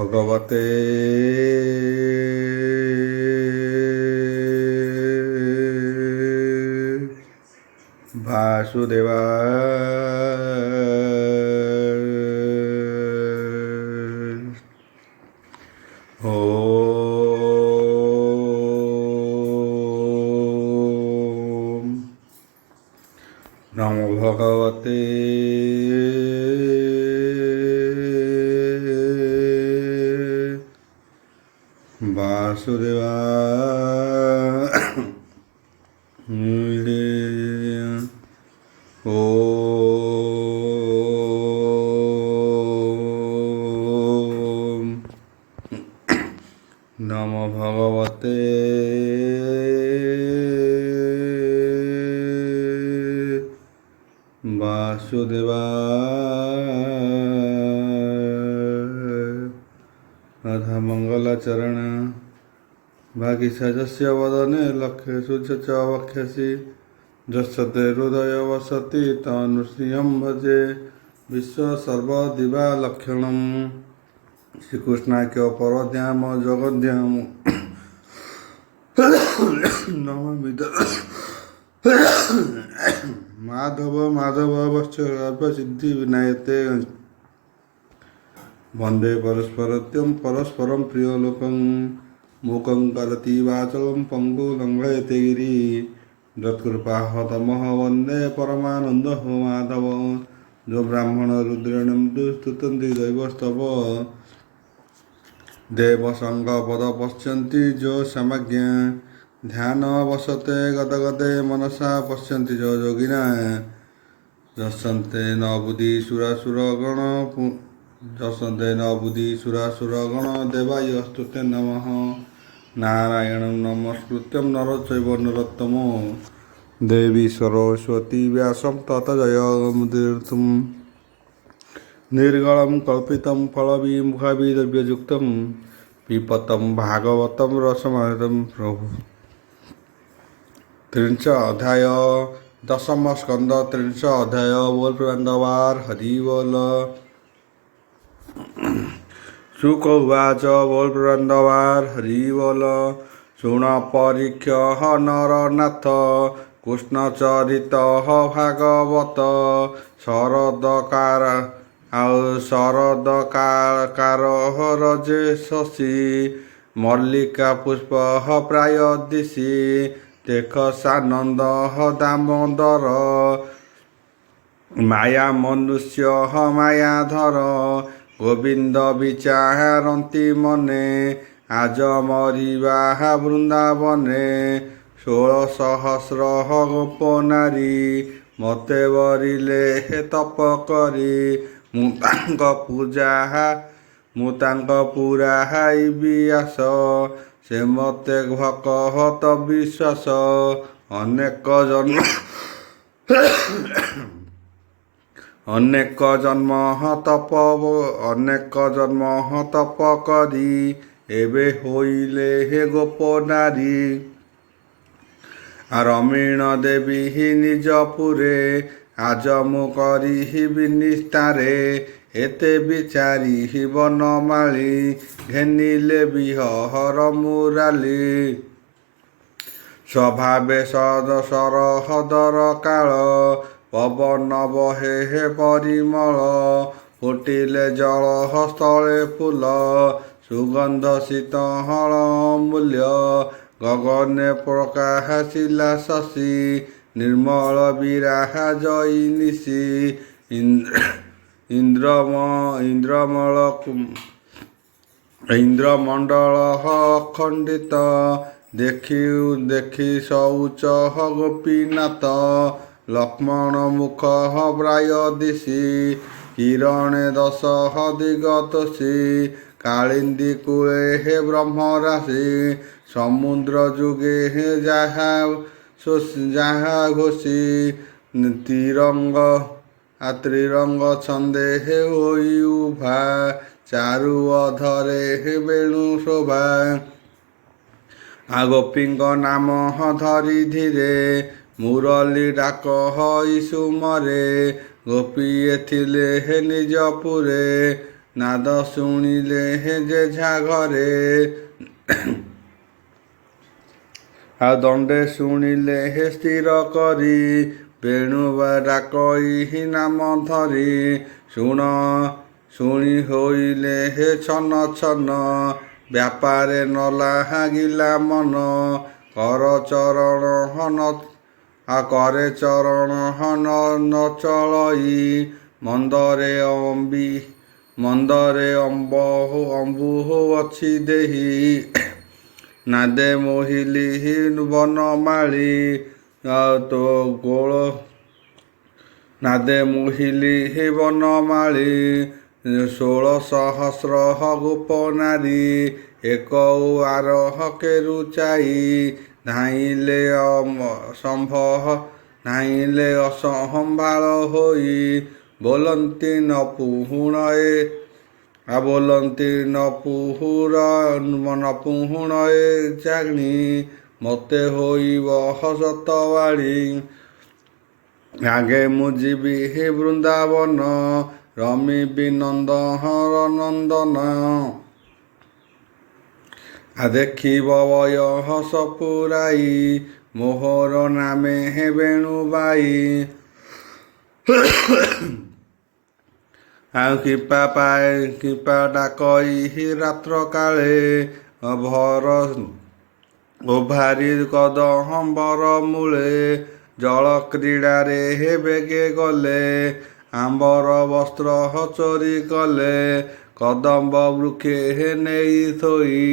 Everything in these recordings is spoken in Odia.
ভগবতে বাসুদেবায়। ওম নমো ভগবতে বাসুদেবায়। ওম নমো ভগবতে বাসুদেবায়। রাধা মঙ্গলাচরণ ভাগীসহস্য বদনে লক্ষ্যेषु च वक्ष्यसि यस्य ते हृदये वसति तं नृसिंहं भजे विश्वसर्वदिवालक्षणं श्रीकृष्णाख्य परधाम जगद्धाम नमामि माधव माधव सर्वसिद्धिविनायते वन्दे परस्परत्यं परस्परं प्रियलोकं मूकं करोति वाचालं पङ्गुं लङ्घयते गिरिं यत्कृपाहतमः वन्दे परमानन्दं माधव। जो ब्राह्मण रुद्रेणं दुस्तुतन्ति दैवस्तव देवसङ्गपद पश्यन्ति जो समज्ञा ध्यान वसते गदगदे मनसा पश्यन्ति जो योगिना यस्यन्ते न बुद्धि सुरासुरगण जसन्ते न बुद्धि सुरासुरगण देवायस्तुते नमः। नारायणं नमस्कृत्यं नरं चैव नरोत्तमं देवी सरस्वती व्यासं ततो जयमुदीरयेत्। निर्गलं कल्पितं फलविमुखविद्रव्ययुक्तं पिबतं भागवतं रसमायुतं प्रभु। त्रिंश अध्याय दशम स्कंद त्रिंश अध्याय बोल वृंदवार हरि बोल। शुक उवाच बोल वृंदवार हरि बोल। शुण परीक्ष नरनाथ कृष्णचरित भागवत शरदकार शरदकार रजे शशि मल्लिका पुष्प प्राय दिशि देख सानंद दामोदर माया मनुष्य मायाधर गोविंद विचारती मने आज मरिबा वृंदावने 16,000 गोप नारी मते वरिले तप करी मुतांक पूरा हाइबी आस से मते भकहत विश्वास अनेक जन्म तप करी एबे होइले हे गोप नारी। रमीण देवी निजपुरे आज मु करी विनिस्तारे एते बिचारी बनमाली घेनिले बिहर मुराली स्वभावे सदसर हदर काल पवन बहे हे परिमल फुटिले जल स्थले फूल सुगंध शीतल मूल्य गगने प्रकाशिला शशि निर्मल विराह जयी निशि इंद्रमंडल अखंडित देखी शौच गोपीनाथ लक्ष्मण मुख प्राय दिशि किरणे 10 दिगतोषी कालिंदी कूले हे ब्रह्म राशि समुद्र जुगे हे जहा घोषी त्रिरंग छंदे हे होई उभा चारु अधरे हे वेणु शोभा गोपींग नाम धरी धीरे मुरली डाक हई सुमरे गोपी एथिले हे निजपुरे ନାଦ ଶୁଣିଲେ ଯେଝା ଘରେ ଆଉ ଦଣ୍ଡେ ଶୁଣିଲେ ସ୍ଥିର କରି ବେଣୁ ଡାକଇ ନାମ ଧରି ଶୁଣି ହୋଇଲେ ଛନ ଛନ ବ୍ୟାପାରେ ନ ଲାଗିଲା ମନ କରେ ଚରଣ ନ ଚଳଇ ମନ୍ଦରେ ଅମ୍ବୁହ ଅଛି ଦେହି ନାଦେ ମୋହିଲି ବନମାଳି ତୋ ଗୋଳ ନାଦେ ମୋହିଲି ବନମାଳି 16,000 ଗୋପ ନାରୀ ଏକ ଆରହ କେରୁଚାଇ ଧାଇଁଲେ ଅସମ୍ଭାଳ ହୋଇ ବୋଲନ୍ତି ନପୁହୁଣ ଜାଣି ମୋତେ ହୋଇବ ସତବାଣୀ ଆଗେ ମୁଁ ଯିବି ବୃନ୍ଦାବନ ରମିବି ନନ୍ଦନ ଦେଖିବ ବୟସ ପୁରାଇ ମୋହର ନାମେ ବେଣୁବାଇ ଆଉ କୃପା ଡାକଇ ରାତ୍ର କାଳେ ଭର ଓଭାରି କଦମ୍ବର ମୂଳେ ଜଳ କ୍ରୀଡ଼ାରେ ବେଗେ ଗଲେ ଆମ୍ବର ବସ୍ତ୍ର ଚୋରି କଲେ କଦମ୍ବ ବୃକ୍ଷେ ନେଇ ଥୋଇ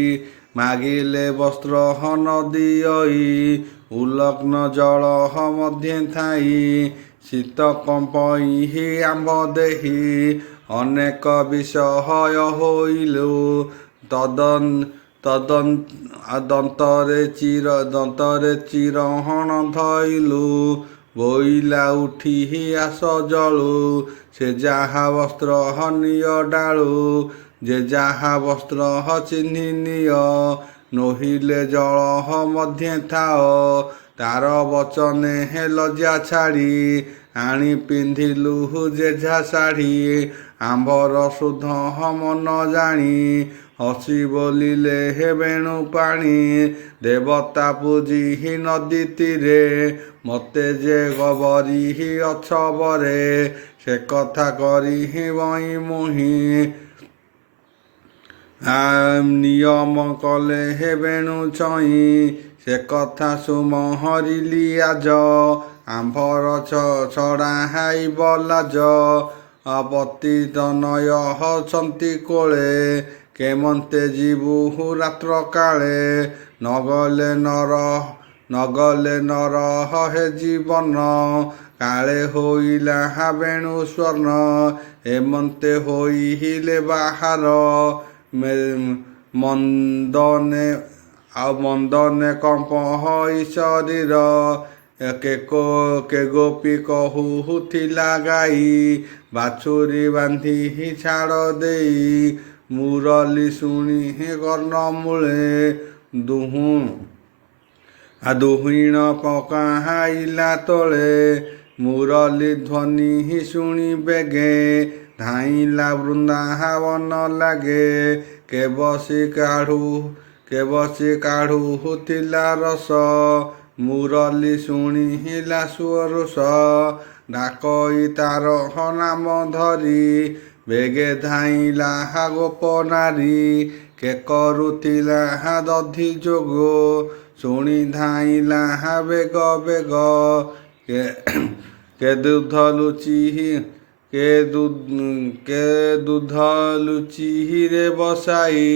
ମାଗିଲେ ବସ୍ତ୍ର ନଦିଅଇ ଉଲଗ୍ନ ଜଳ ମଧ୍ୟେ ଥାଇ ଶୀତ କମ୍ପଇ ଆମ୍ବ ଦେହି ଅନେକ ବିଷୟ ହୋଇଲୁ ଦନ୍ତରେ ଚିରହଣ ଧଇଲୁ ବୋଇଲା ଉଠି ଆସ ଜଳୁ ସେ ଯାହା ବସ୍ତ୍ର ନିଅ ଡାଳୁ ଯେ ଯାହା ବସ୍ତ୍ର ଚିହ୍ନି ନିଅ ନୋହିଲେ ଜଳ ମଧ୍ୟେ ଥାଅ ତାର ବଚନେ ଲଜ୍ଜା ଛାଡ଼ି ଆଣି ପିନ୍ଧିଲୁ ଯେଝା ଶାଢ଼ୀ ଆମ୍ଭର ଶୁଦ୍ଧ ମନ ଜାଣି ହସି ବୋଲିଲେ ବେଣୁ ପାଣି ଦେବତା ପୂଜି ନଦୀ ତୀରେ ମୋତେ ଯେ ଗବରି ଅଛ ବରେ ସେ କଥା କରି ବଇଁ ମୁହିଁ ନିୟମ କଲେ ବେଣୁ ଚଇଁ ସେ କଥା ସୁମହରିଲି ଆଜ ଆମ୍ଭର ଛଡ଼ା ହାଇବ ଲାଜ ପତିତ ନୟ ଛନ୍ତି କୋଳେ କେମନ୍ତେ ଯିବୁ ରାତ୍ର କାଳେ ନଗଲେ ନର ହେ ଜୀବନ କାଳେ ହୋଇଲା ବେଣୁ ସ୍ୱର୍ଣ୍ଣ ଏମନ୍ତେ ହୋଇଲେ ବାହାର ମନ୍ଦନେ କମ୍ପ ହୋଇ ଶରୀର କେ ଗୋପୀ କହୁଥିଲା ଗାଈ ବାଛୁରୀ ବାନ୍ଧି ଛାଡ଼ ଦେଇ ମୁରଲି ଶୁଣି କର୍ଣ୍ଣ ମୂଳେ ଦୁହିଣ ପକାଇଲା ତଳେ ମୁରଲି ଧ୍ୱନି ଶୁଣି ବେଗେ ଧାଇଁଲା ବୃନ୍ଦାବନ ଲାଗେ କେବସି କାଢ଼ୁଥିଲା ରସ ମୁରଲି ଶୁଣିଲା ସୁରୋଷ ଡାକଇ ତାର ନାମ ଧରି ବେଗେ ଧାଇଁଲା ଗୋପ ନାରୀ କେ କରୁଥିଲା ଦଧି ଯୋଗ ଶୁଣି ଧାଇଁଲା ବେଗ କେ ଦୁଧ ଲୁଚିରେ ବସାଇ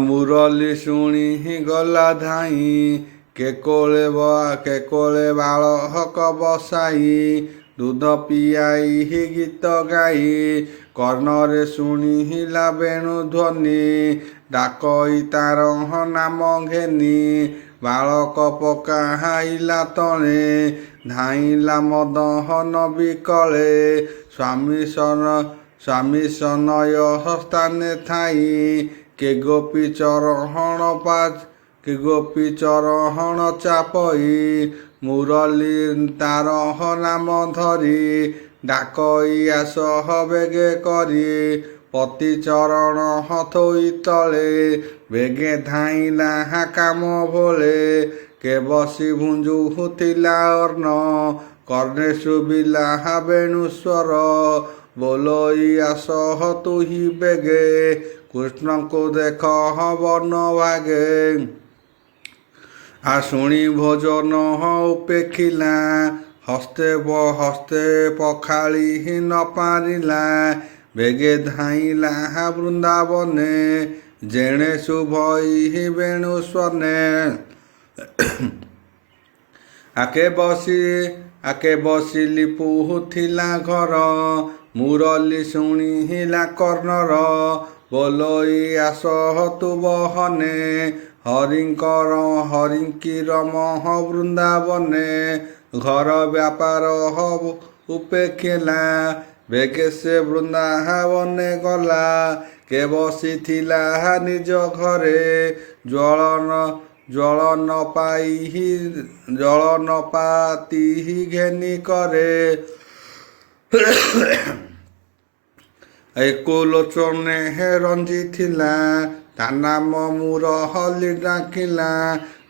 ମୁରଲି ଶୁଣି ଗଲା ଧାଇଁ କେ କୋଳେ ବାଳକ ବସାଇ ଦୁଧ ପିଆଇ ଗୀତ ଗାଇ କର୍ଣ୍ଣରେ ଶୁଣିଲା ବେଣୁ ଧ୍ୱନି ଡାକଇ ତାର ନାମ ଘେନି ବାଳକ ପକାଇଲା ତଳେ ଧାଇଁଲା ମଦହନ ବିକଳେ ସ୍ୱାମୀ ସନୟ ସ୍ଥାନେ ଥାଇ କେ ଗୋପୀ ଚରହଣ ଚାପଇ ମୁରଲି ତାର ନାମ ଧରି ଡାକଇ ଆସ ବେଗେ କରି ପତି ଚରଣ ଥୋଇ ତଳେ ବେଗେ ଧାଇଁଲା କାମ ଭୋଳେ କେ ବସି ଭୁଞ୍ଜୁଥିଲା ଅର୍ଣ୍ଣ କର୍ଣ୍ଣେ ଶୁଭିଲା ବେଣୁସ୍ୱର ବୋଲଇ ଆସ ତୁହି ବେଗେ କୃଷ୍ଣଙ୍କୁ ଦେଖ ବନ ଭାଗେ ଶୁଣି ଭୋଜନ ଉପେକ୍ଷିଲା ହସ୍ତେ ପଖାଳି ନ ପାରିଲା ବେଗେ ଧାଇଁଲା ବୃନ୍ଦାବନେ ଯେଣେ ଶୁଭଇ ବେଣୁସ୍ୱନେ ଆକେ ବସି ଲିପୁଥିଲା ଘର ମୁରଲି ଶୁଣିଲା କର୍ଣ୍ଣର ବୋଲଇ ଆସ ତୁ ବହନେ ହରିଙ୍କିର ମହ ବୃନ୍ଦାବନେ ଘର ବ୍ୟାପାର ଉପେକ୍ଷିଲା ବେଗେ ସେ ବୃନ୍ଦାବନେ ଗଲା କେ ବସିଥିଲା ନିଜ ଘରେ ଜ୍ୱଳ ନ ପାତି ଘେନି କରେ ଏକଲୋଚନେ ରଞ୍ଜିଥିଲା ତା ନାମ ମୁରଲି ଡାକିଲା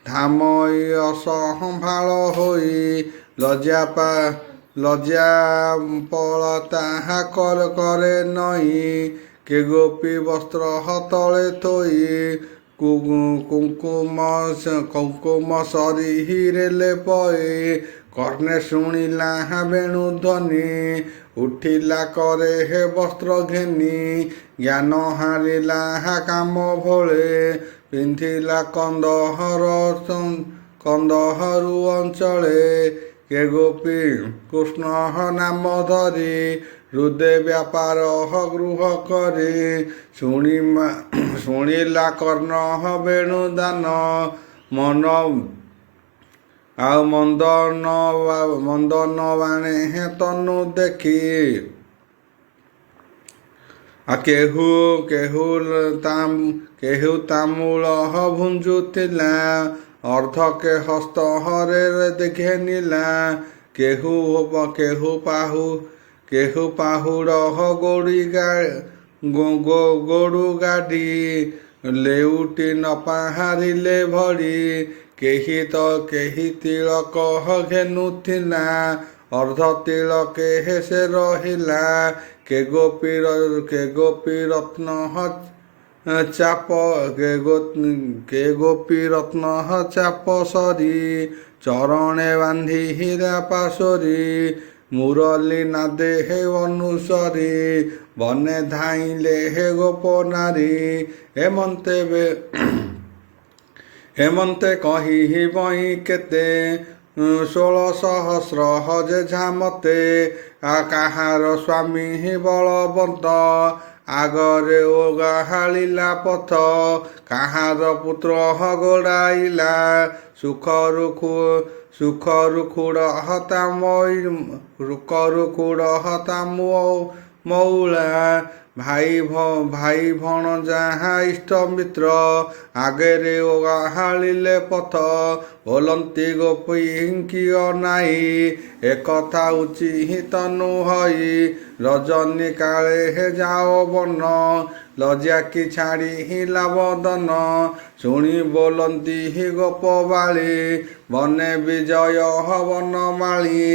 ଧାମଇ ଅସମ୍ଭାଳ ହୋଇ ଲଜ୍ଜା ପଳତା କରେ ନଈ କେ ଗୋପୀ ବସ୍ତ୍ର ତଳେ ଥୋଇ କୁଙ୍କୁମ ସରିରେ ଲେପଇ କର୍ଣ୍ଣେ ଶୁଣିଲା ବେଣୁ ଧ୍ୱନି ଉଠିଲା କରେ ବସ୍ତ୍ର ଘେନି ଜ୍ଞାନ ହାରିଲା କାମ ଭୋଳେ ପିନ୍ଧିଲା କନ୍ଦହରୁ ଅଞ୍ଚଳେ କେ ଗୋପୀ କୃଷ୍ଣ ନାମ ଧରି ହୃଦେ ବ୍ୟାପାର ଗୃହ କରି ଶୁଣିଲା କର୍ଣ୍ଣ ବେଣୁ ଦାନ ମନ ଆଉ ମନ୍ଦନ ବାଣେ ତନୁ ଦେଖି କେହୁ ତାମୂଳ ଭୁଞ୍ଜୁଥିଲା ଅର୍ଦ୍ଧକେ ହସ୍ତ ହରେ ଘେନିଲା କେହୁ ପାହୁଡ଼ ଗୋଡୁ ଗାଡ଼ି ଲେଉଟି ନ ପାହାରିଲେ ଭଳି କେହି ତିଳକ ଘେନୁଥିଲା ଅର୍ଦ୍ଧ ତିଳକେ ସେ ରହିଲା କେ ଗୋପୀ ରତ୍ନ ଚାପ ସରି ଚରଣେ ବାନ୍ଧି ହୀରା ପାଶୋରି ମୁରଲି ନାଦେ ଅନୁସରି ବନେ ଧାଇଁଲେ ଗୋପ ନାରୀ ହେମନ୍ତେ କହିବଇ କେତେ 16,000 ଯେଝା ମତେ କାହାର ସ୍ୱାମୀ ବଳବନ୍ତ ଆଗରେ ଓଗାଳିଲା ପଥ କାହାର ପୁତ୍ର ଗୋଡ଼ାଇଲା ସୁଖରୁ ଖୁଡ଼ ହତା ମଉଳା ଭାଇ ଭଣଜା ଇଷ୍ଟ ମିତ୍ର ଆଗରେ ଓଗାଳିଲେ ପଥ ବୋଲନ୍ତି ଗୋପୀଙ୍କିଅ ନାଇ ଏକଥା ଉଚିତ ନୁହଇ ରଜନୀ କାଳେ ଯାଅ ବନ ଲଜ୍ଜାକି ଛାଡ଼ିଲା ବଦନ ଶୁଣି ବୋଲନ୍ତି ଗୋପବାଳୀ ବନେ ବିଜୟ ବନମାଳୀ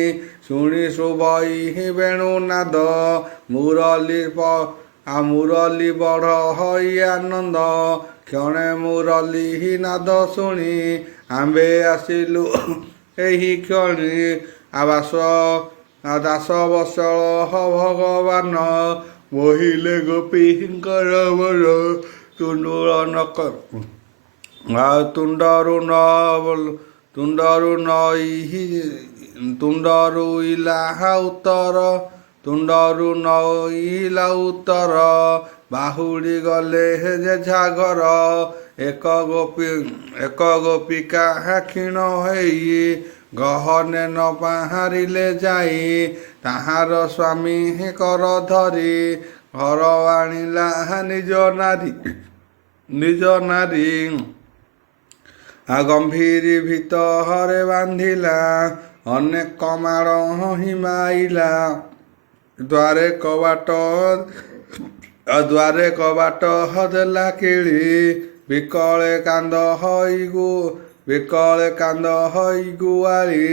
ଶୁଣି ଶୁଭଇ ବେଣୁନାଦ ମୁରଲି ବଢ଼ ହଇ ଆନନ୍ଦ କ୍ଷଣେ ମୁରଲି ନାଦ ଶୁଣି ଆମ୍ଭେ ଆସିଲୁ ଏହି କ୍ଷଣି ଦାସ ବତ୍ସଳ ଭଗବାନ ମୋହିଲେ ଗୋପୀଙ୍କର ବର ତୁଣ୍ଡରୁ ନଇଲା ଉତ୍ତର ବାହୁଡ଼ି ଗଲେ ଯେଝା ଘର ଏକ ଗୋପିକା କ୍ଷୀଣ ହେଇ ଗହନେ ନ ବାହାରିଲେ ଯାଇ ତାହାର ସ୍ୱାମୀ କର ଧରି ଘର ଆଣିଲା ନିଜ ନାରୀ ଗମ୍ଭୀରି ଭିତରେ ବାନ୍ଧିଲା ଅନେକ ମାଡ଼ ହିମାଇଲା ଦ୍ୱାରେ କବାଟ ଦେଲା କିଳି, ବିକଳେ କାନ୍ଦ ହଇ ଗୁଆଳି।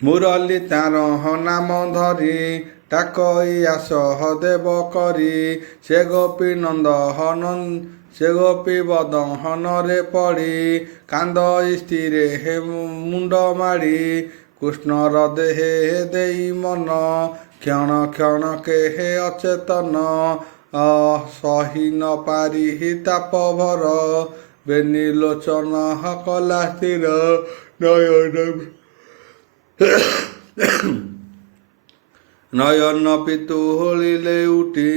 ମୁରଲି ତାର ନାମ ଧରି, ଡାକଇ ଆସ ଦେବ କରି। ସେ ଗୋପୀ ବଦହନରେ ପଡ଼ି, କାନ୍ଦଇ ସ୍ଥିରେ ମୁଣ୍ଡ ମାଡ଼ି। କୃଷ୍ଣର ଦେହେ ଦେଇ ମନ, କ୍ଷଣ କ୍ଷଣକେ ଅଚେତନ। ସହି ନ ପାରି ତାପ ଭର, ବେନି ଲୋଚନ କଲା ସ୍ଥିର। ନୟନ ପିତୁଳିଲେ ଉଠି,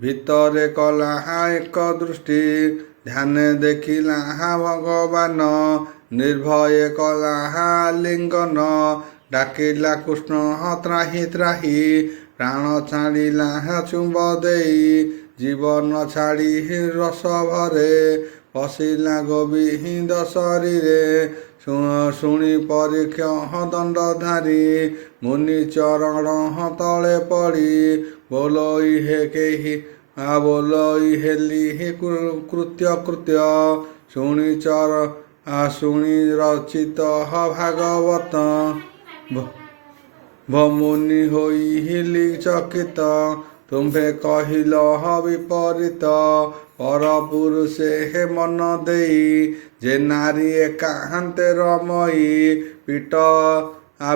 ଭିତରେ କଲା ଏକ ଦୃଷ୍ଟି। ଧ୍ୟାନେ ଦେଖିଲା ଭଗବାନ, ନିର୍ଭୟେ କଲା ଆଲିଙ୍ଗନ। ଡାକିଲା କୃଷ୍ଣ ତ୍ରାହି ତ୍ରାହି, ପ୍ରାଣ ଛାଡ଼ିଲା ଚୁମ୍ବ ଦେଇ। ଜୀବନ ଛାଡ଼ି ରସ ଭରେ, ପଶିଲା ଗୋବିନ୍ଦ ଶରୀରେ। ଶୁଣି ପରୀକ୍ଷ ଦଣ୍ଡଧାରୀ, ମୁନି ଚରଣ ତଳେ ପଡ଼ି। ବୋଲଇ ହେଲି କୃତ୍ୟ, ଶୁଣି ରଚିତ ଭାଗବତ। ଭମୁନି ହୋଇଲି ଚକିତ, ତୁମ୍ଭେ କହିଲ ବିପରୀତ। ପର ପୁରୁଷେ ମନ ଦେଇ, ଯେ ନାରୀ ଏକାନ୍ତେ ରମୟୀ।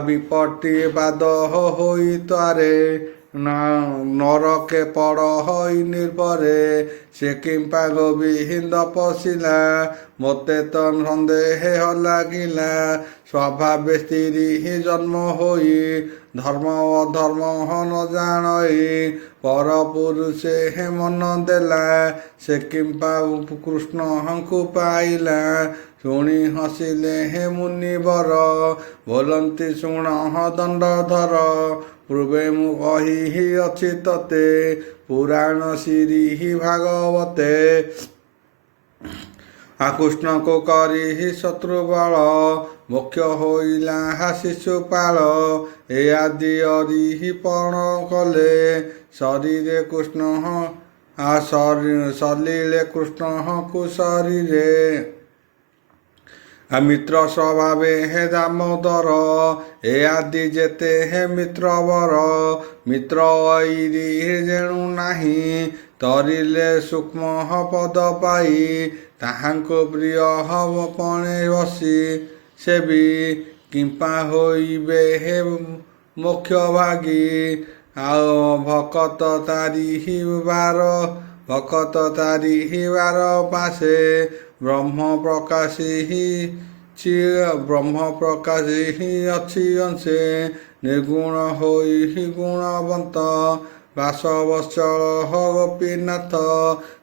ବିପଟି ପାଦ ହୋଇ ତ୍ୱାରେ, ନରକେ ପଡ଼ ହୋଇ ନିର୍ଭରେ। ସେ କିମ୍ପା ଗୋବିନ୍ଦ ପଶିଲା, ମୋତେ ତ ସନ୍ଦେହ ଲାଗିଲା। ସ୍ୱଭାବେ ସ୍ତ୍ରୀ ଜନ୍ମ ହୋଇ, ଧର୍ମ ଅଧର୍ମ ନ ଜାଣଇ। ପର ପୁରୁଷେ ମନ ଦେଲା, ସେ କିମ୍ପା କୃଷ୍ଣଙ୍କୁ ପାଇଲା। ଶୁଣି ହସିଲେ ମୁନିବର, ବୋଲନ୍ତି ଶୁଣ ଦଣ୍ଡଧର। ପୂର୍ବେ ମୁଁ କହିଅଛି ତତେ, ପୁରାଣ ଶିରୀ ଭାଗବତେ। କୃଷ୍ଣଙ୍କୁ କରି ଶତ୍ରୁବଳ, ମୋକ୍ଷ ହୋଇଲା ଶିଶୁପାଳ। ଏ ଆଦି ଅରିପଣ କଲେ, ସଲିଳେ କୃଷ୍ଣଙ୍କୁ ଶରୀରେ। ମିତ୍ର ସ୍ୱଭାବେ ଦାମୋଦର, ଏ ଆଦି ଯେତେ ମିତ୍ରବର। ମିତ୍ର ଐରୀ ଯେଣୁ ନାହିଁ, ତରିଲେ ସୂକ୍ଷ୍ମ ପଦ ପାଇ। ତାହାଙ୍କୁ ପ୍ରିୟ ପଣେ ବସି, ସେବି କିମ୍ପା ହୋଇବେ ମୋକ୍ଷ ଭାଗୀ। ଭକତ ତାରିବାର ପାଶେ, ବ୍ରହ୍ମ ପ୍ରକାଶୀ ଅଛି ଅଂଶେ। ନିର୍ଗୁଣ ହୋଇ ଗୁଣବନ୍ତ, ବାସବତ୍ସଳ ଗୋପୀନାଥ।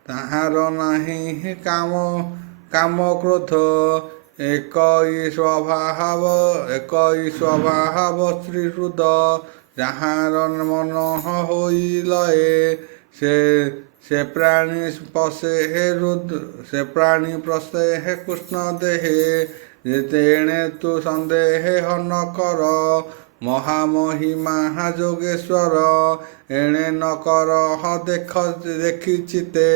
ତାହାର ନାହିଁ କାମ କ୍ରୋଧ, ଏକଇ ସ୍ୱଭାବ ଶ୍ରୀହୃଦ। ଯାହାର ମନ ହୋଇ ଲଏ, ସେ ପ୍ରାଣୀ ପଶେ କୃଷ୍ଣ ଦେହେ। ତେଣେ ତୁ ସନ୍ଦେହ ନ କର, ମହାମହିମା ଯୋଗେଶ୍ୱର। ଏଣେ ନ କର ଦେଖିଚିତେ,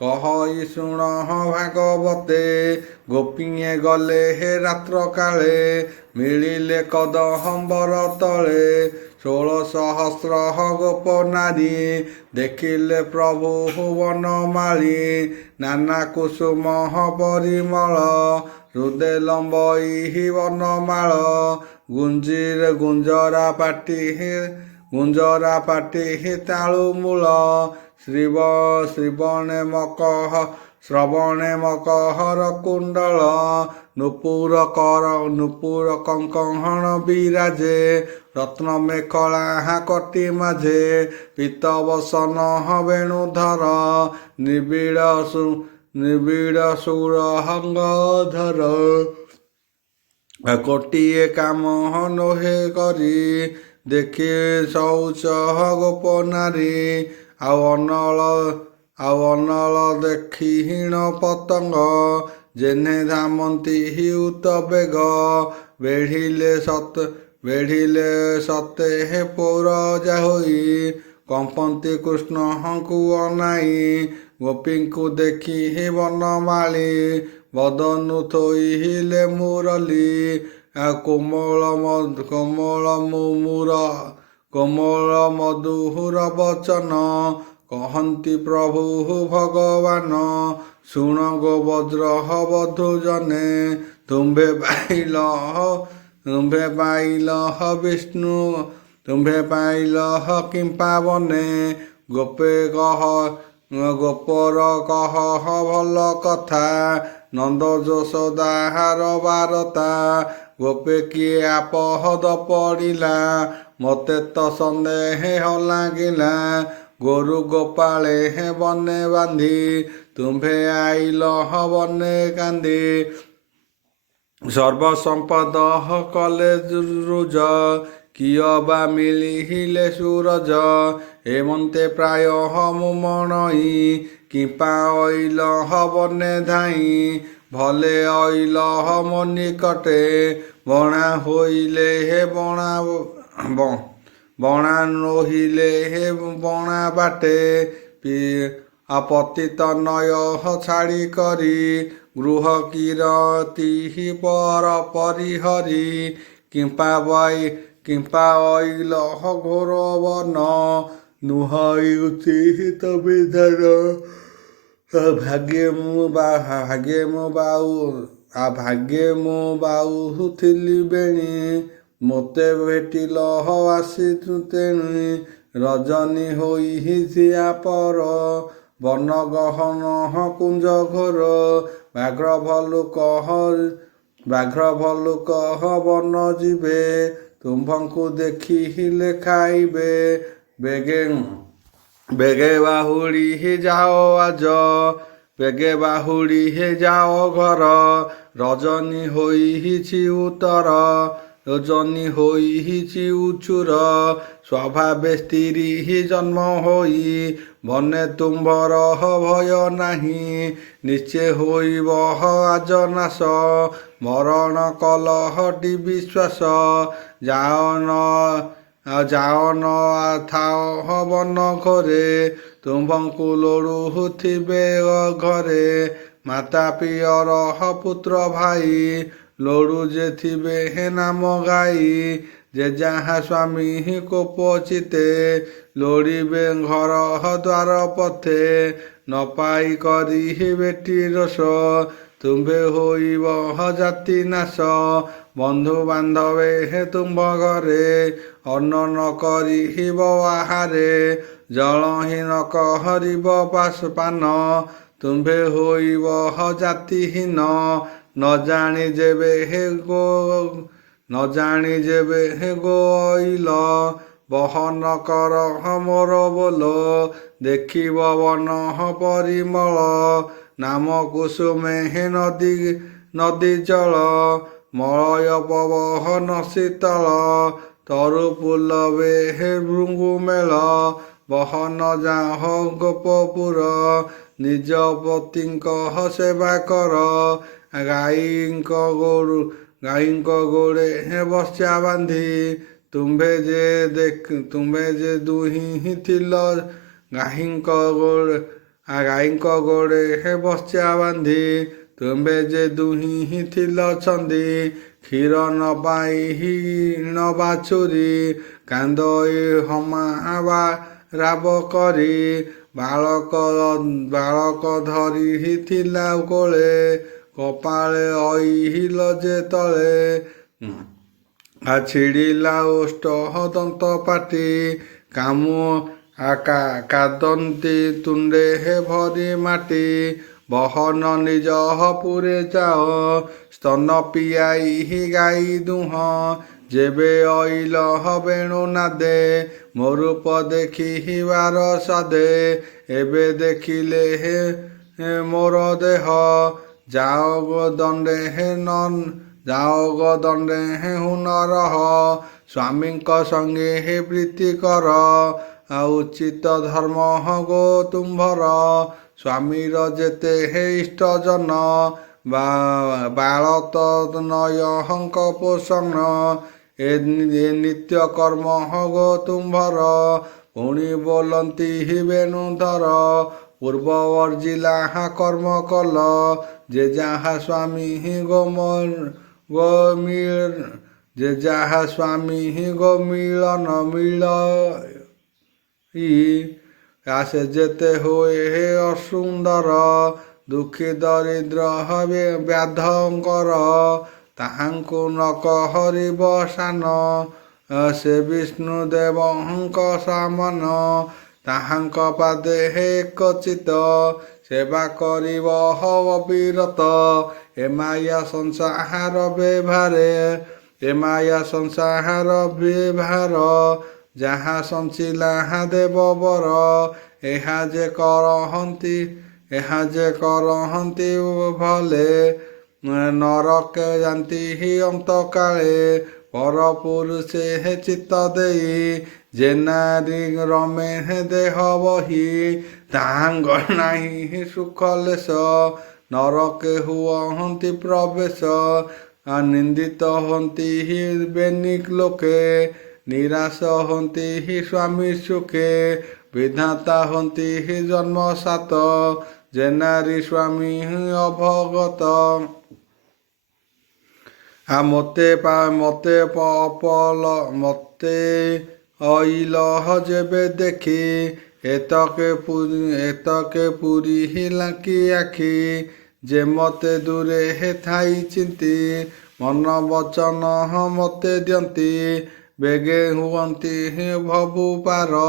କହଇ ଶୁଣ ଭାଗବତେ। ଗୋପୀଏ ଗଲେ ରାତ୍ର କାଳେ, ମିଳିଲେ କଦମ୍ବର ତଳେ। 16,000 ଗୋପ ନାରୀ, ଦେଖିଲେ ପ୍ରଭୁ ବନମାଳୀ। ନାନା କୁସୁମ ପରିମଳ, ହୃଦେ ଲମ୍ବଇ ବନମାଳ। ଗୁଞ୍ଜରା ପାଟି ତାଳୁମୂଳ, ଶ୍ରବଣେ ମକର କୁଣ୍ଡଳ। ନୂପୁର କଙ୍କଣ ବିରାଜେ, ରତ୍ନ ମେଖଳା କଟି ମାଝେ। ପୀତବସନ ବେଣୁଧର, ନିବିଡ଼ ସୁରହଙ୍ଗଧର। କୋଟିଏ କାମ ନୋହେ କରି, ଦେଖି ଶୌଚ ଗୋପ ନାରୀ। ଆଉ ଅନଳ ଦେଖି ହୀଣ ପତଙ୍ଗ, ଜେହ୍ନେ ଧାମନ୍ତି ଉତ ବେଗ। ବେଢ଼ିଲେ ସତେ ହେ ପୌରଜା ହୋଇ କମ୍ପନ୍ତି କୃଷ୍ଣଙ୍କୁ ଅନାଇ ଗୋପୀଙ୍କୁ ଦେଖି ବନମାଳୀ ବଦନୁ ଥୋଇଲେ ମୁରଲି କୋମଳ ମଧୁର ବଚନ କହନ୍ତି ପ୍ରଭୁ ଭଗବାନ ଶୁଣ ଗୋ ବଜ୍ର ବଧୁ ଜନେ ତୁମ୍ଭେ ପାଇଲ ବିଷ୍ଣୁ ତୁମ୍ଭେ ପାଇଲ କିମ୍ପାବନେ ଗୋପର କହ ଭଲ କଥା ନନ୍ଦ ଯଶୋଦାହାର ବାରତା ଗୋପେ କିଏ ଆପଦ ପଡ଼ିଲା ମୋତେ ତ ସନ୍ଦେହ ଲାଗିଲା ଗୋରୁ ଗୋପାଳେ ବନେ ବାନ୍ଧି ତୁମ୍ଭେ ଆଇଲ ବନେ କାନ୍ଦି ସର୍ବସମ୍ପଦ କଲେ ରୁଜ କିଅ ବା ମିଳିଲେ ସୁରଜ ଏମନ୍ତେ ପ୍ରାୟ ମୁଁ ମଣଇ କିମ୍ପା ଅଇଲ ବନେ ଧାଇଁ ଭଲେ ଅଇଲ ମୋ ନିକଟେ ବଣା ହୋଇଲେ ବଣା ନୋହିଲେ ବଣା ବାଟେ ପତିତ ନୟ ଛାଡ଼ି କରି ଗୃହ କିରତି ପର ପରିହରି କିମ୍ପା ଅଇଲ ଘୋର ବନ ନୁହଁଉଛି ବିଧାନ ଭାଗ୍ୟେ ମୁଁ ବାଉଥିଲି ବେଣୀ ମୋତେ ଭେଟିଲ ଆସି ତେଣୀ ରଜନୀ ହୋଇଛି ଆପର ବନ ଗହନ କୁଞ୍ଜ ଘୋର ବ୍ୟାଘ୍ର ଭଲ୍ଲୁକ ବନ ଯିବେ ତୁମ୍ଭଙ୍କୁ ଦେଖିଲେ ଖାଇବେ ବେଗେ ବାହୁଡ଼ି ଯାଅ ଆଜ ବେଗେ ବାହୁଡ଼ି ଯାଅ ଘର ରଜନୀ ହୋଇଛି ଉତ୍ତର ରଜନୀ ହୋଇଛି ଉଚୁର ସ୍ୱଭାବେ ସ୍ତ୍ରୀ ଜନ୍ମ ହୋଇ ବନେ ତୁମ୍ଭର ଭୟ ନାହିଁ ନିଶ୍ଚେ ହୋଇବ ଆଜ ନାଶ ମରଣ କଲହଟି ବିଶ୍ୱାସ ଯାଅ ନ ଥାଅ ବନ ଘରେ ତୁମ୍ଭଙ୍କୁ ଲୋଡ଼ୁଥିବେ ଘରେ ମାତା ପିୟର ପୁତ୍ର ଭାଇ ଲୋଡ଼ୁ ଯେ ଥିବେ ନାମ ଗାଇ ଯେ ଯାହା ସ୍ୱାମୀ କୋପଚିତେ ଲୋଡ଼ିବେ ଘର ଦ୍ୱାର ପଥେ ନ ପାଇ କରି ବେଟି ରୋଷ ତୁମ୍ଭେ ହୋଇବ ଜାତି ନାଶ ବନ୍ଧୁ ବାନ୍ଧବେ ତୁମ୍ଭ ଘରେ ଅନ୍ନ ନ କରିବ ଆହାରେ ଜଳ ହିଁ ନ କରିବ ପାନ ତୁମ୍ଭେ ହୋଇବ ଜାତିହୀନ ନ ଜାଣି ଯେବେ ଗୋ ଅଇଲ ବହନ କର ମୋର ବୋଲ ଦେଖିବ ବନ ପରିମଳ ନାମ କୁସୁମେ ନଦୀ ଜଳ ମଳୟ ପବନ ଶୀତଳ ତରୁ ପୁଲବେ ଭୃଙ୍ଗୁ ମେଳ ବହନ ଯାହ ଗୋପପୁର ନିଜ ପତିଙ୍କ ସେବା କର ଗାଈଙ୍କ ଗୋଡ଼େ ବସ୍ୟା ବାନ୍ଧି ତୁମ୍ଭେ ଯେ ଦୁହିଁ ଥିଲ ଗାଈଙ୍କ ଗୋଡ଼େ ବସ୍ୟା ବାନ୍ଧି ତୁମ୍ଭେ ଯେ ଦୁହିଁ ଥିଲ ଛନ୍ଦି କ୍ଷୀର ନ ପାଇ ନ ବାଛୁରୀ କାନ୍ଦ ହମା ରାବ କରି ବାଳକ ଧରିଥିଲା କୋଳେ କପାଳେ ଅଇଲ ଯେ ତଳେ ଛିଡ଼ିଲା ଓଷ୍ଠ ଦନ୍ତ ପାଟି କାଦନ୍ତି ତୁଣ୍ଡେ ଭରି ମାଟି ବହନ ନିଜ ପୁରେ ଯାଅ ସ୍ତନ ପିଆଇ ଗାଈ ଦୁହଁ ଯେବେ ଅଇଲ ବେଣୁ ନାଦେ ମୋ ରୂପ ଦେଖିବାର ସାଧେ ଏବେ ଦେଖିଲେ ମୋର ଦେହ ଯାଅ ଗୋ ଦଣ୍ଡେ ହୁନ ରହ ସ୍ୱାମୀଙ୍କ ସଙ୍ଗେ ପ୍ରୀତି କର ଉଚିତ ଧର୍ମ ଗୋ ତୁମ୍ଭର ସ୍ୱାମୀର ଯେତେ ଇଷ୍ଟ ଜନ ବାଳତ ନୟଙ୍କ ପୋଷଣ ଏ ନିତ୍ୟ କର୍ମ ହଗ ତୁମ୍ଭର ପୁଣି ବୋଲନ୍ତି ବେଣୁଧର ପୂର୍ବବର୍ଜିଲା କର୍ମ କଲ ଯେ ଯାହା ସ୍ୱାମୀ ଗୋମିଳ ଯେ ଯାହା ସ୍ୱାମୀ ଗୋମିଳନ ଆସେ ଯେତେ ହୁଏ ହେ ଅସୁନ୍ଦର ଦୁଃଖୀ ଦରିଦ୍ର ହବେ ବ୍ୟାଧଙ୍କର ତାହାଙ୍କୁ ନ କହିବ ସାନ ସେ ବିଷ୍ଣୁ ଦେବଙ୍କ ସମାନ ତାହାଙ୍କ ପାଦେ ହେ କଚିତ ସେବା କରିବ ଅବିରତ ଏ ମାୟା ସଂସାର ବ୍ୟବହାରେ ଏ ମାୟା ସଂସାର ବ୍ୟବହାର ଯାହା ସଞ୍ଚିଲା ଦେବ ବର ଏହା ଯେ କରହନ୍ତି ଭଲେ ନରକେ ଯାନ୍ତି ଅନ୍ତକାଳେ ପର ପୁରୁଷେ ଚିତ୍ତ ଦେଇ ଯେ ନାରୀ ରମେ ଦେହ ବହି ତାହାଙ୍କ ନାହିଁ ସୁଖ ଲେଶ ନରକେ ହୁଅନ୍ତି ପ୍ରବେଶ ନିନ୍ଦିତ ହୁଅନ୍ତି ବେନି ଲୋକେ ନିରାଶ ହୁଅନ୍ତି ସ୍ୱାମୀ ସୁଖେ ବିଧାତା ହୁଅନ୍ତି ଜନ୍ମ ସାତ ଯେ ନାରୀ ସ୍ୱାମୀ ଅଭଗତ ମତେ ଅଇଲ ଯେବେ ଦେଖି ଏତକେ ପୁରୀ ଲାଙ୍କି ଆଖି ଯେ ମତେ ଦୂରେ ଥାଇ ଚିନ୍ତି ମନ ବଚନ ମତେ ଦିଅନ୍ତି ବେଗେ ହୁଅନ୍ତି ଭବୁ ପାର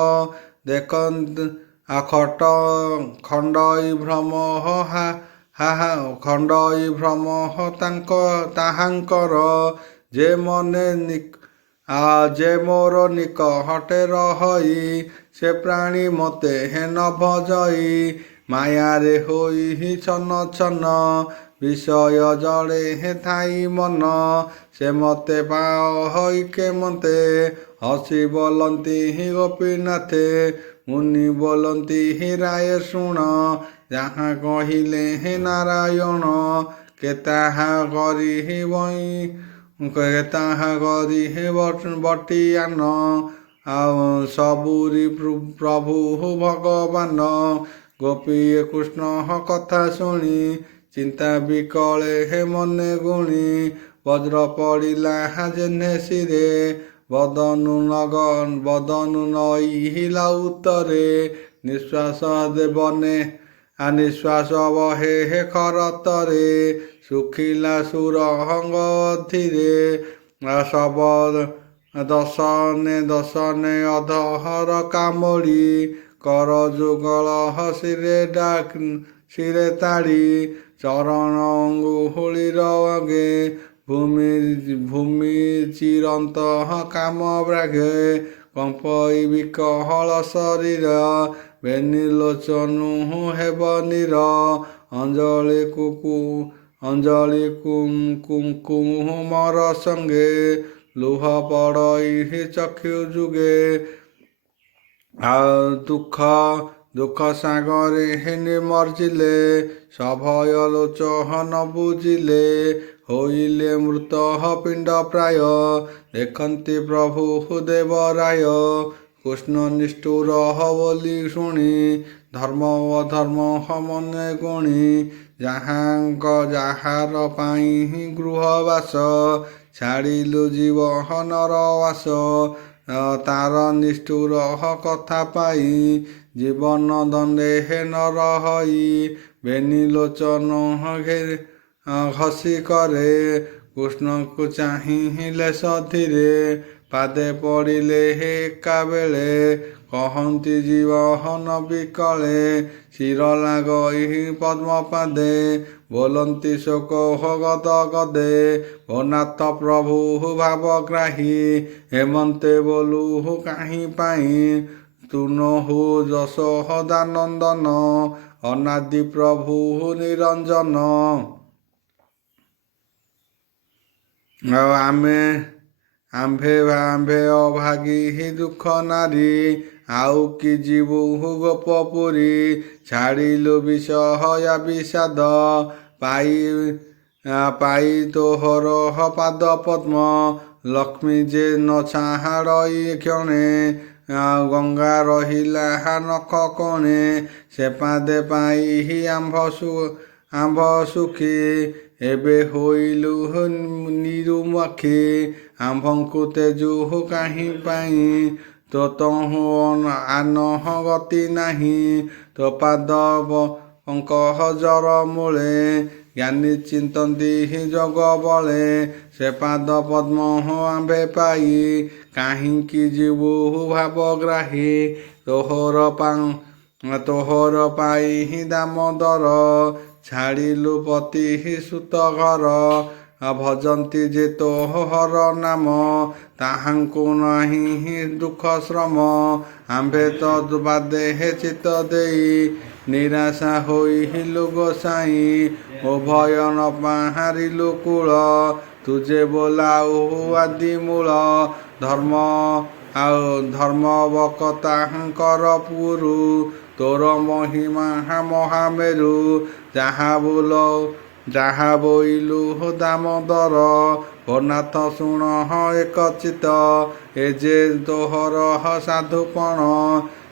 ଦେଖ ଖଣ୍ଡଇ ଭ୍ରମ ଖଣ୍ଡଇ ଭ୍ରମ ତାହାଙ୍କର ଯେ ମୋର ନିକଟରେ ରହଇ ସେ ପ୍ରାଣୀ ମତେ ନ ଭଜଇ ମାୟାରେ ହୋଇ ଛନ ଛନ ବିଷୟ ଜଳେ ଥାଇ ମନ ସେ ମତେ ପାଇ କେମତେ ହସି ବୋଲନ୍ତି ଗୋପୀନାଥେ ମୁନି ବୋଲନ୍ତି ରାୟ ଶୁଣ ଯାହା କହିଲେ ନାରାୟଣ କେତାହା କରି ବଟିଆନ ଆଉ ସବୁରି ପ୍ରଭୁ ଭଗବାନ ଗୋପୀ କୃଷ୍ଣ କଥା ଶୁଣି ଚିନ୍ତା ବିକଳେ ମନେ ଗୁଣି ବଜ୍ର ପଡ଼ିଲା ଯେହ୍ନେ ଶିରେ ବଦନୁ ନଇଲା ଉତ୍ତରେ ନିଶ୍ୱାସ ଦେବନେ ନିଶ୍ୱାସ ବହେ ଖରତରେ ଶୁଖିଲା ସୁରଙ୍ଗ ଧୀରେ ଶବ ଦଶନେ ଅଧର କାମୁଡ଼ି କର ଯୁଗଳ ଶିରେ ତାଡ଼ି ଚରଣ ଅଙ୍ଗୁଳିର ଅଗେ ଭୂମି ଚିରନ୍ତ କାମ ବ୍ରାଘେ କମ୍ପଇ ବିକହଳ ଶରୀର ବେନି ଲୋଚନୁ ହେବ ନୀର ଅଞ୍ଜଳି କୁଙ୍କୁମର ସଙ୍ଗେ ଲୁହ ପଡ଼ଇ ଚକ୍ଷୁ ଯୁଗେ ଦୁଃଖ ସାଗରେ ନିମର୍ଜିଲେ ସଭୟ ଲୋଚନ ବୁଝିଲେ ହୋଇଲେ ମୃତ ପିଣ୍ଡ ପ୍ରାୟ ଦେଖନ୍ତି ପ୍ରଭୁ ଦେବରାୟ କୃଷ୍ଣ ନିଷ୍ଠୁର ବୋଲି ଶୁଣି ଧର୍ମ ଅଧର୍ମ ମନେ ଗୁଣି ଯାହାର ପାଇଁ ଗୃହବାସ ଛାଡ଼ିଲୁ ଜୀବନର ବାସ ତାର ନିଷ୍ଠୁର କଥା ପାଇ ଜୀବନ ଦଣ୍ଡେ ନ ରହି ବେନି ଲୋଚନ ଘଷି କରେ କୃଷ୍ଣକୁ ଚାହିଁଲେ ସଧୀରେ ପାଦେ ପଡ଼ିଲେ ଏକାବେଳେ କହନ୍ତି ଜୀବନ ବିକଳେ ଶିର ଲାଗଇ ପଦ୍ମ ପାଦେ ବୋଲନ୍ତି ଶୋକ ଗଦ ଗଦେ ଓ ନାଥ ପ୍ରଭୁ ଭାବଗ୍ରାହୀ ହେମନ୍ତେ ବୋଲୁ କାହିଁ ପାଇଁ ତୁ ନହୁ ଯଶୋଦାନନ୍ଦନ ଅନାଦି ପ୍ରଭୁ ନିରଞ୍ଜନ। ଆଉ ଆମ୍ଭେ ଅଭାଗୀ ଦୁଃଖ ନାରୀ ଆଉ କି ଯିବୁ ଗୋପପୁରୀ ଛାଡ଼ିଲୁ ବିଷୟ ବିଷାଦ ପାଇ ତୋହର ପାଦ ପଦ୍ମ ଲକ୍ଷ୍ମୀ ଯେ ନ ଛାଡ଼ଇ କ୍ଷଣେ ଗଙ୍ଗା ରହିଲା ନଖ କଣେ ସେ ପାଦେ ପାଇ ଆମ୍ଭ ସୁଖୀ ଏବେ ହୋଇଲୁ ନିରୁମୁଖୀ ଆମ୍ଭଙ୍କୁ ତେଜୁ କାହିଁ ପାଇଁ ତୋ ତହୁଁ ଆନହ ଗତି ନାହିଁ ତୋ ପାଦ ପଙ୍କଜର ମୂଳେ ଜ୍ଞାନୀ ଚିନ୍ତନ୍ତି ଯୋଗ ବଳେ ସେ ପାଦ ପଦ୍ମ ଆମ୍ଭେ ପାଇ କାହିଁକି ଯିବୁ ଭାବଗ୍ରାହୀ ତୋହର ପାଇ ଦାମୋଦର ଛାଡ଼ିଲୁ ପତି ସୁତ ଘର ଭଜନ୍ତି ଯେ ତୋହର ନାମ ତାହାଙ୍କୁ ନାହିଁ ଦୁଃଖ ଶ୍ରମ ଆମ୍ଭେ ତ ବାଦେ ଚିତ୍ତ ଦେଇ ନିରାଶା ହୋଇଲୁ ଗୋସାଇଁ ଓ ଭୟ ନ ବାହାରିଲୁ କୂଳ ତୁଜେ ବୋଲାଉ ଆଦି ମୂଳ ଧର୍ମବକ ତାହାଙ୍କର ପୁରୁ ତୋର ମହିମା ମହାମେରୁ ଯାହା ବୋଇଲୁ ଦାମୋଦର ଓ ନାଥ ଶୁଣ ଏକଚିତ ଏ ଯେ ତୋହର ସାଧୁପଣ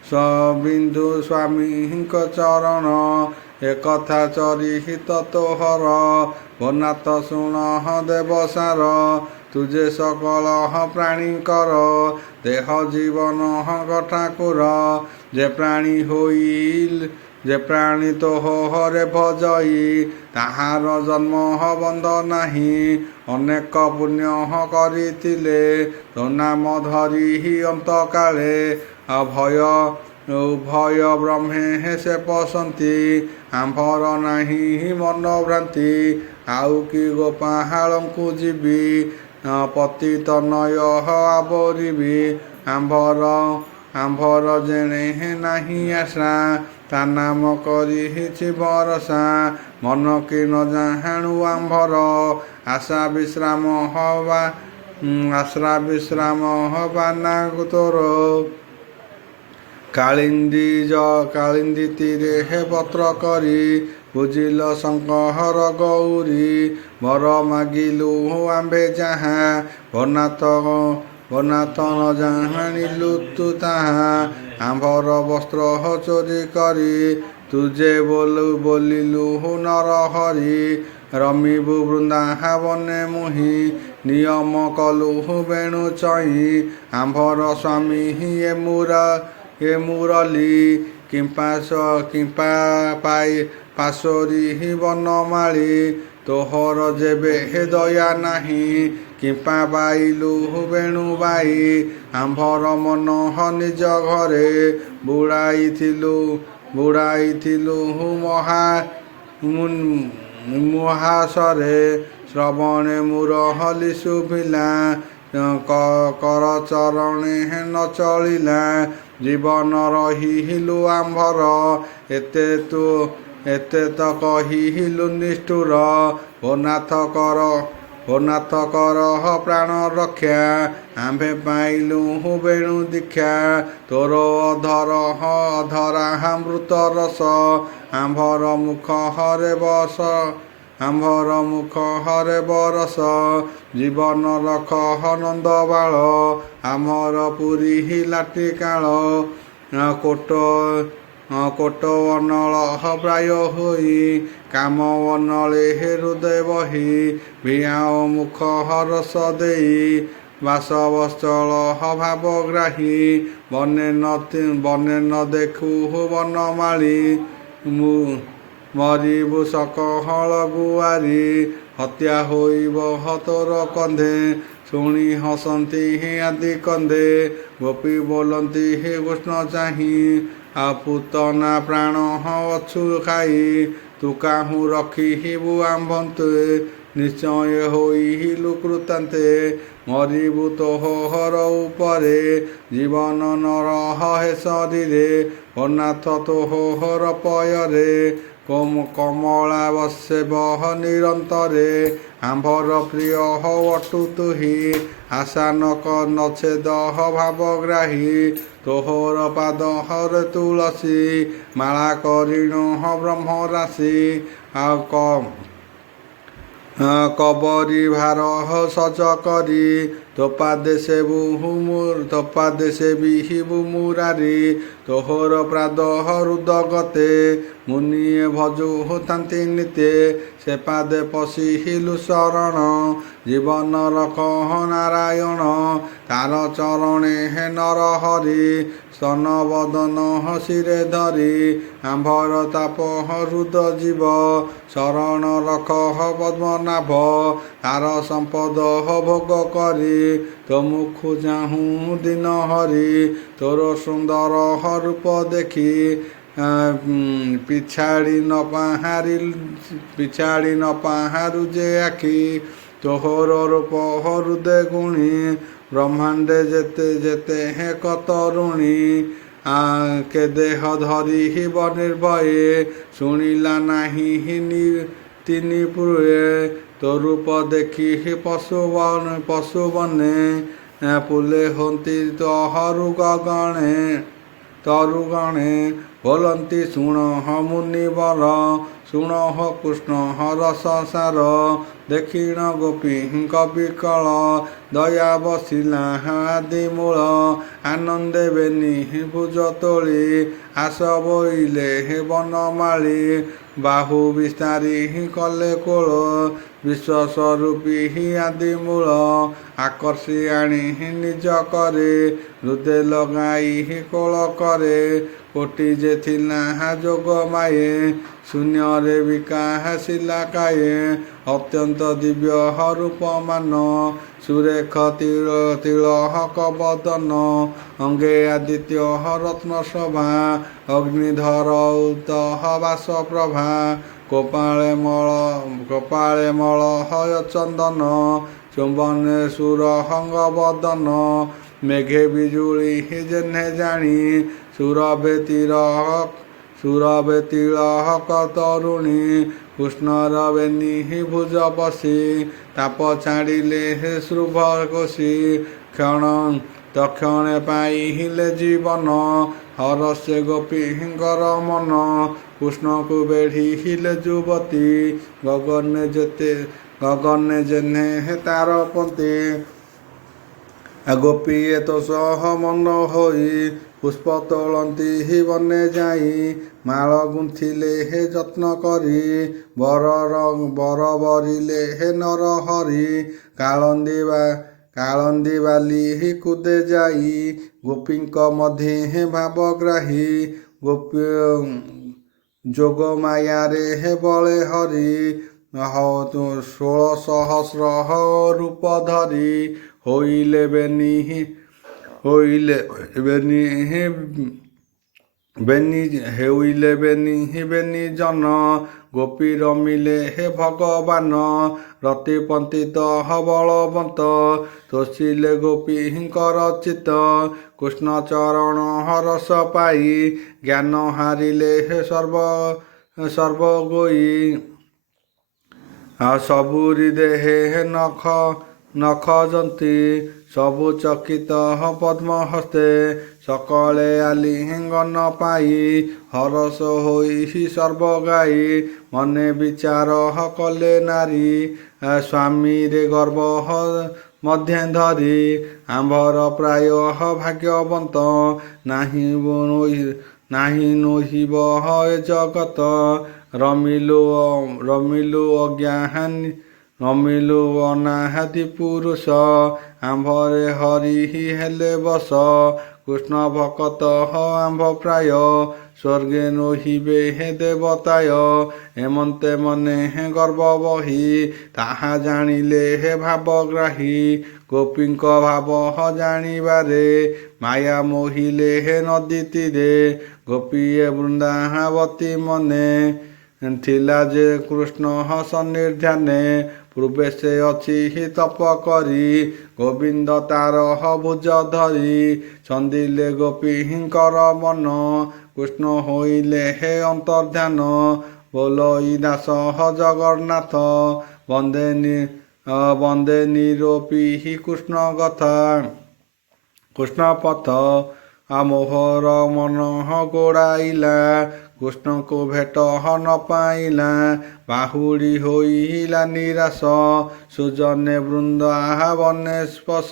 ବିନ୍ଦୁ ସ୍ୱାମୀଙ୍କ ଚରଣ ଏକଥା ଚରିହିତ ତୋହର ଓ ନାଥ ଶୁଣ ଦେବସାର ତୁଜେ ସକଳ ପ୍ରାଣୀଙ୍କର ଦେହ ଜୀବନ ଠାକୁର ଯେ ପ୍ରାଣୀ ତୋହରେ ଭଜଇ ତାହାର ଜନ୍ମ ବନ୍ଧ ନାହିଁ ଅନେକ ପୁଣ୍ୟ କରିଥିଲେ ତୋ ନାମ ଧରି ଅନ୍ତକାଳେ ଉଭୟ ବ୍ରହ୍ମେ ସେ ପଶନ୍ତି ଆମ୍ଭର ନାହିଁ ମନଭ୍ରାନ୍ତି ଆଉ କି ଗୋପାଳଙ୍କୁ ଯିବି ପତିତ ନୟ ଆବରିବି ଆମ୍ଭର ଯେଣେ ନାହିଁ ଆଶା ତା ନାମ କରିଛି ଭରସା ମନ କି ନ ଜାଣୁ ଆମ୍ଭର ଆଶା ବିଶ୍ରାମ ହବା ନା ତୋର କାଳିନ୍ଦୀ ତୀରେ ପତ୍ର କରି ବୁଝିଲ ଶଙ୍କର ଗୌରୀ ବର ମାଗିଲୁ ଆମ୍ଭେ ଯାହା ବନାତ ନ ଜାଣିଲୁ ତୁ ତାହା ଆମ୍ଭର ବସ୍ତ୍ର ଚୋରି କରି ତୁଜେ ବୋଲିଲୁ ନରହରି ରମିବୁ ବୃନ୍ଦାବନେ ମୁହିଁ ନିୟମ କଲୁ ବେଣୁ ଚଇଁ ଆମ୍ଭର ସ୍ୱାମୀ ଏ ମୁରଲି କିମ୍ପା ପାଶୋରି ବନମାଳି ତୋହର ଯେବେ ଦୟା ନାହିଁ କିମ୍ପା ପାଇଲୁ ବେଣୁ ବାଇ ଆମ୍ଭର ମନ ନିଜ ଘରେ ବୁଡ଼ାଇଥିଲୁ ମହାସରେ ଶ୍ରବଣେ ମୁରହଲି ଶୁଭିଲା କରଚରଣେ ନ ଚଳିଲା ଜୀବନ ରହିଲୁ ଆମ୍ଭର ଏତେ ତ କହିଲୁ ନିଷ୍ଠୁର ଓ ନାଥ କର ପ୍ରାଣ ରକ୍ଷା ଆମ୍ଭେ ପାଇଲୁ ବେଣୁ ଦୀକ୍ଷା ତୋର ଅଧରା ମୃତ ରସ ଆମ୍ଭର ମୁଖ ହରେ ବରସ ଜୀବନ ରଖ ନନ୍ଦବାଳ ଆମର ପୁରୀ ଲାଟି କାଳ କୋଟ ଅନଳ ପ୍ରାୟ ହୋଇ କାମ ଅନଳେ ହୃଦୟ ବହି ଭିଆଓ ମୁଖ ହରସ ଦେଇ ବାସବସ୍ଚଳ ଭାବଗ୍ରାହୀ ବନେ ନ ଦେଖୁ ବନମାଳି ମରିବୁ ସକହଳ ଗୁଆରୀ ହତ୍ୟା ହୋଇବ ତୋର କନ୍ଧେ ଶୁଣି ହସନ୍ତି ଆଦି କନ୍ଦେ ଗୋପୀ ବୋଲନ୍ତି କୃଷ୍ଣ ଚାହିଁ ପୁତନା ପ୍ରାଣ ଅଛୁ ଖାଇ ତୁ କାହୁଁ ରଖିବୁ ଆମ୍ଭନ୍ତେ ନିଶ୍ଚୟ ହୋଇଲୁ କୃତାନ୍ତେ ମରିବୁ ତୋହର ଉପରେ ଜୀବନ ନରହ ଶରୀରେ ଅନାଥ ତୋହର ପୟରେ କମଳା ବସେ ବହ ନିରନ୍ତରେ ଆମ୍ଭର ପ୍ରିୟ ଅଟୁ ତୁହି ଆଶା ନଛେଦ ଭାବଗ୍ରାହୀ ତୋହର ପାଦ ହରେ ତୁଳସୀ ମାଳା କରିଣ ବ୍ରହ୍ମ ରାଶି କବରୀ ଭାର ସଜ କରି ତୋପାଦେ ସେ ବିହିବୁ ମୁରାରି ତୋହର ପ୍ରାଦ ହୃଦ ଗତେ ମୁନିଏ ଭଜୁ ତାନ୍ତି ନିତେ ସେ ପାଦେ ପଶିଲୁ ଶରଣ ଜୀବନ ରଖ ନାରାୟଣ ତାର ଚରଣେ ହେ ନର ହରି ସ୍ତନ ବଦନ ହସିରେ ଧରି ଆମ୍ଭର ତାପ ହୃଦ ଜୀବ ଶରଣ ରଖ ପଦ୍ମନାଭ ତାର ସମ୍ପଦ ଭୋଗ କରି ତୋ ମୁଖ ଚାହୁଁ ଦିନ ହରି ତୋର ସୁନ୍ଦର ରୂପ ଦେଖି ପିଛାଡ଼ି ନ ପାହାରୁ ଯେ ଆଖି ତୋହର ରୂପ ହୃଦେ ଗୁଣି ବ୍ରହ୍ମାଣ୍ଡେ ଯେତେ ଯେତେ ହେ କତରୁଣୀ କେ ଦେହ ଧରି ନିର୍ଭୟେ ଶୁଣିଲା ନାହିଁ ତିନି ପୁରେ ତୋ ରୂପ ଦେଖି ପଶୁବନେ ପୁଲେ ହନ୍ତି ତରୁଗଣେ ବୋଲନ୍ତି ଶୁଣ ମୁନିବର ଶୁଣ କୃଷ୍ଣ ରସ ସାର ଦେଖିଣ ଗୋପୀଙ୍କ ବିକଳ ଦୟା ବସିଲା ଆଦି ମୂଳ ଆନନ୍ଦେ ବେନି ଭୁଜ ତୋଳି ଆସ ବୋଇଲେ ବନମାଳି ବାହୁ ବିସ୍ତାରି କଲେ କୋଳ ବିଶ୍ୱସ୍ୱରୂପୀ ଆଦି ମୂଳ ଆକର୍ଷି ଆଣି ନିଜ କରେ ହୃଦେ ଲଗାଇ କୋଳ କରେ କୋଟି ଯେ ଥିଲା ଯୋଗ ମାଏ ଶୂନ୍ୟରେ ବିକାଶିଲା କାଏ ଅତ୍ୟନ୍ତ ଦିବ୍ୟ ରୂପମାନ ସୁରେଖ ତିଳକ ବଦନ ଅଙ୍ଗେ ଆଦିତ୍ୟ ରତ୍ନ ଶୋଭା ଅଗ୍ନିଧର ଉତଃ ବାସ ପ୍ରଭା କପାଳେ ମଳ ହୟ ଚନ୍ଦନ ଚୁମ୍ବନେ ସୁରହଙ୍ଗ ବଦନ মেঘে বিজুଳି জেনে জানি সুরবে তিলক তরুণী কৃষ্ণর বেনি ভুজ বসি তাপ ছাড়িলে শুভ কোশি তক্ষণে পাইলে জীবন হরসে গোপীঙ্কর মন কৃষ্ণକୁ বেঢ়িলে যুবতী গগনে জেনে তার পন্থী ଗୋପୀ ଏତ ସହ ମନ ହୋଇ ପୁଷ୍ପ ତୋଳନ୍ତି ବନେ ଯାଇ ମାଳ ଗୁନ୍ଥିଲେ ଯତ୍ନ କରି ବର ବରିଲେ ନର ହରି କାଳନ୍ଦୀ ବାଲି କୁଦେ ଯାଇ ଗୋପୀଙ୍କ ମଧ୍ୟ ଭାବଗ୍ରାହୀ ଯୋଗ ମାୟାରେ ବଳେ ହରି 16,000 ରୂପ ଧରି ହୋଇଲେ ବେନି ଜନ ଗୋପୀ ରମିଲେ ଭଗବାନ ରତିପନ୍ଥିତ ବଳବନ୍ତ ତୋଷିଲେ ଗୋପୀଙ୍କର ଚିତ କୃଷ୍ଣ ଚରଣ ହରସ ପାଇ ଜ୍ଞାନ ହାରିଲେ ସର୍ବଗୋଇ ସବୁରି ଦେହେ ନଖ ଯନ୍ତି ସବୁ ଚକିତ ପଦ୍ମ ହସ୍ତେ ସକଳେ ଆଲିଙ୍ଗନ ପାଇ ହରସ ହୋଇ ସର୍ବଗାଇ ମନେ ବିଚାର କଲେ ନାରୀ ସ୍ୱାମୀରେ ଗର୍ବ ମଧ୍ୟେ ଧରି ଆମ୍ଭର ପ୍ରାୟ ଭାଗ୍ୟବନ୍ତ ନାହିଁ ନୋହିବ ଏ ଜଗତ ରମିଲୁ ଅନାହାତି ପୁରୁଷ ଆମ୍ଭରେ ହରି ହେଲେ ବସ କୃଷ୍ଣ ଭକତ ଆମ୍ଭ ପ୍ରାୟ ସ୍ୱର୍ଗେ ନୋହିବେ ଦେବତାୟ ଏମନ୍ତେ ମନେ ଗର୍ବ ବହି ତାହା ଜାଣିଲେ ଭାବଗ୍ରାହୀ ଗୋପୀଙ୍କ ଭାବ ଜାଣିବାରେ ମାୟା ମୋହିଲେ ନଦୀ ତୀରେ ଗୋପୀଏ ବୃନ୍ଦାବତୀ ମନେ ଥିଲା ଯେ କୃଷ୍ଣ ସନ୍ନିଧାନେ ପୂର୍ବେ ସେ ଅଛି ତପ କରି ଗୋବିନ୍ଦ ତାର ଭୁଜ ଧରି ଛନ୍ଦିଲେ ଗୋପୀଙ୍କର ମନ କୃଷ୍ଣ ହୋଇଲେ ଅନ୍ତର୍ଧାନ ବୋଲଇ ଦାସ ଜଗନ୍ନାଥ ବନ୍ଦେ ନିରୋପୀ କୃଷ୍ଣ କଥା କୃଷ୍ଣ ପଥ ମୋହର ମନ ଗୋଡ଼ାଇଲା କୃଷ୍ଣଙ୍କୁ ଭେଟ ନ ପାଇଲା, ବାହୁଡ଼ି ହୋଇଲା ନିରାଶ। ସୁଜନେ ବୃନ୍ଦାବନେ ସ୍ପର୍ଶ,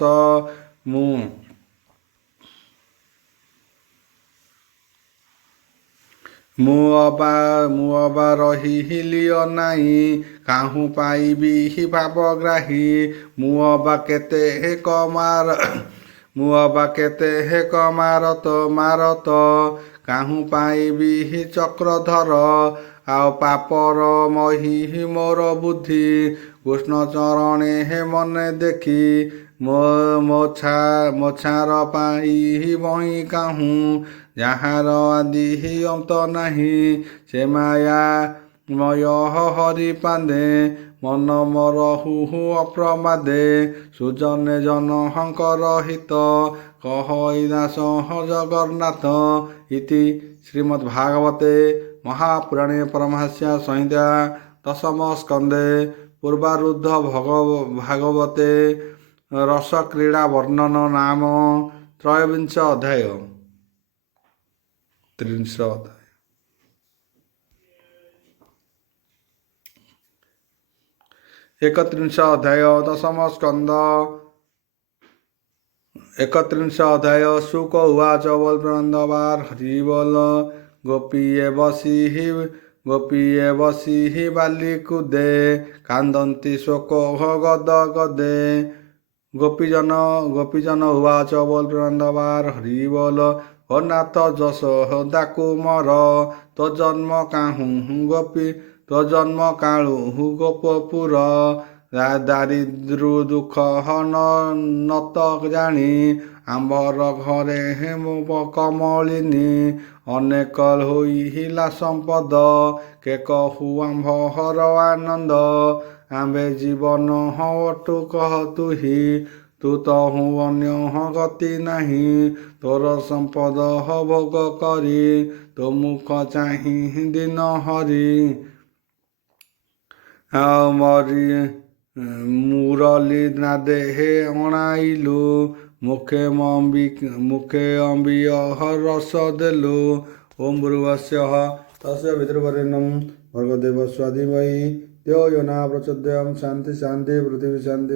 ମୁଁ ଅବା ରହିଲି ଅନାଇ, କାହୁଁ ପାଇବି ଭାବଗ୍ରାହୀ। ମୁଁ ଅବା କେତେ ମାରତ, କାହୁଁ ପାଇବି ଚକ୍ରଧର। ଆଉ ପାପର ମହି ମୋର ବୁଦ୍ଧି, କୃଷ୍ଣ ଚରଣେ ମନେ ଦେଖି। ମୋ ଛାର ପାଇ ବହି କାହୁଁ, ଯାହାର ଆଦି ଅନ୍ତ ନାହିଁ। ସେ ମାୟାମୟ ହରି ପାନ୍ଦେ, ମନ ମରହୁ ଅପ୍ରମାଦେ। ସୁଜନେ ଜନଙ୍କର ହିତ, କହଇ ଦାସ ଜଗନ୍ନାଥ। ଇତି ଶ୍ରୀମଦ୍ଭାଗବତେ ମହାପୁରାଣେ ପାରମହଂସ୍ୟା ସଂହିତା ଦଶମ ସ୍କନ୍ଧେ ପୂର୍ବାରୁଦ୍ଧ ଭାଗବତେ ରସକ୍ରୀଡ଼ା ବର୍ଣ୍ଣନ ନାମ ତ୍ରୟୋବିଂଶ ଅଧ୍ୟାୟ। एकत्रिंश अध्याय दशम स्कंद। एकत्रिंश अध्याय। शुक उवाच बोलवृंदवार हरि बोल। गोपीये बसी बालिकुदे, कांदन्ति शोक गद गदे। गोपीजन उवाच बोलवृंदवार हरि बोल। हो नाथ जस दाकु मर, तो जन्म काळु गोपपुर। दारिद्र्य दुख नत जानी, आम्भर घरे कमलिनी। अनेक होइला संपद, के कहु आम्भर आनंद। आम्भे जीवन अटु कह तुही, तू तहु अन्य गति नाही। तोर संपद भोग करी, तो मुख चाहि दिन हरि। मुरली नादे हे अणाइलु, मुखे अम्बिय रस देलु। ओम भूर्भुवस्सुः तस्य पितृवरेण्यं भर्गो देवस्य धीमहि धियो यो न प्रचोदयात्। शान्ति शान्ति पृथिवी शान्ति।